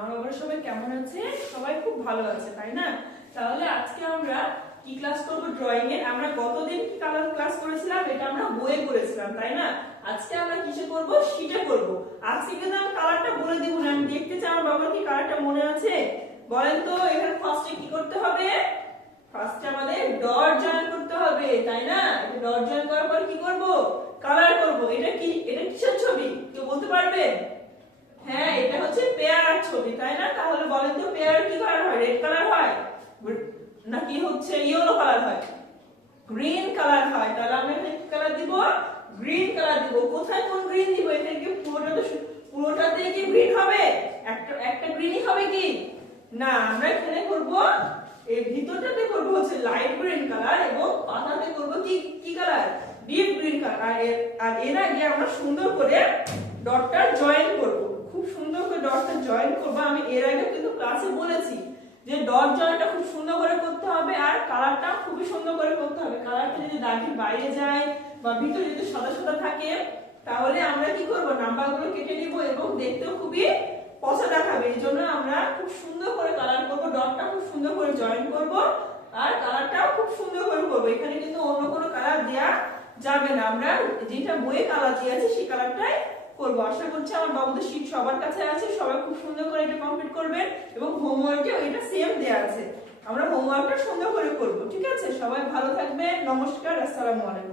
আমার বাবার সবাই কেমন আছে? সবাই খুব ভালো আছে, তাই না? তাহলে আজকে আমরা কি ক্লাস করব? ড্রয়িং এর। আমরা গতদিন কি কালার ক্লাস করেছিলাম? এটা আমরা বইয়ে করেছিলাম, তাই না? আজকে আমরা কিসে করব? শীটে করব। আজকে কিন্তু আমি কালারটা বলে দিব না, আমি দেখতে চাই আমার বাবার কি কালারটা মনে আছে। বলেন তো, এখানে ফার্স্টে কি করতে হবে? ফার্স্টে আমাদের ডট জয়েন করতে হবে, তাই না? ডট জয়েন করার পর কি করব? কালার করব। এটা কি? এটা কিসের ছবি? কেউ বলতে পারবে? হ্যাঁ, এটা হচ্ছে পেয়ার ছবি, তাই না? তাহলে বলেন তো, পেয়ার কি কালার হয়? রেড কালার হয় নাকি হচ্ছে ইয়েলো কালার হয়? গ্রিন কালার হয়। তাহলে আমরা এখানে কি কালার দিব? গ্রিন কালার দিব। কোথায় কোন গ্রিন দিব? এখানে কি পুরোটাতে কি গ্রিন হবে? একটা একটা গ্রিনই হবে কি? না, আমরা এখানে করব এই ভিতরটাতে করব হচ্ছে লাইট গ্রিন কালার এবং পাতাতে করব কি কি কালার? Deep green colour. আর এর আগে আমরা সুন্দর করে ডটটা জয়েন করব। খুব সুন্দর করে ডটটা জয়েন করব। আমি এর আগে কিন্তু ক্লাসে বলেছি যে ডট জয়েনটা খুব সুন্দর করে করতে হবে আর কালারটা খুবই সুন্দর করে করতে হবে। কালারটা যদি দাগের বাইরে যায় বা ভিতরে যদি সাদা সাদা থাকে তাহলে আমরা কি করব? নাম্বারগুলো কেটে নিব এবং দেখতেও খুবই পচা দেখাবে। এই জন্য আমরা খুব সুন্দর করে কালার করব, ডটটা খুব সুন্দর করে জয়েন করব আর কালারটাও খুব সুন্দর করে করব। এখানে কিন্তু অন্য কোনো কালার দেয়া যাবে না। আমরা যেটা বইয়ে কালার দিয়ে আছে সেই কালারটাই করব। আশা করছি আমার বাবুদের শীট সবার কাছে আছে, সবাই খুব সুন্দর করে এটা কমপ্লিট করবেন এবং হোমওয়ার্কে এটা সেম দেয়া আছে। আমরা হোমওয়ার্কটা সুন্দর করে করব, ঠিক আছে? সবাই ভালো থাকবেন। নমস্কার, আসসালামু আলাইকুম।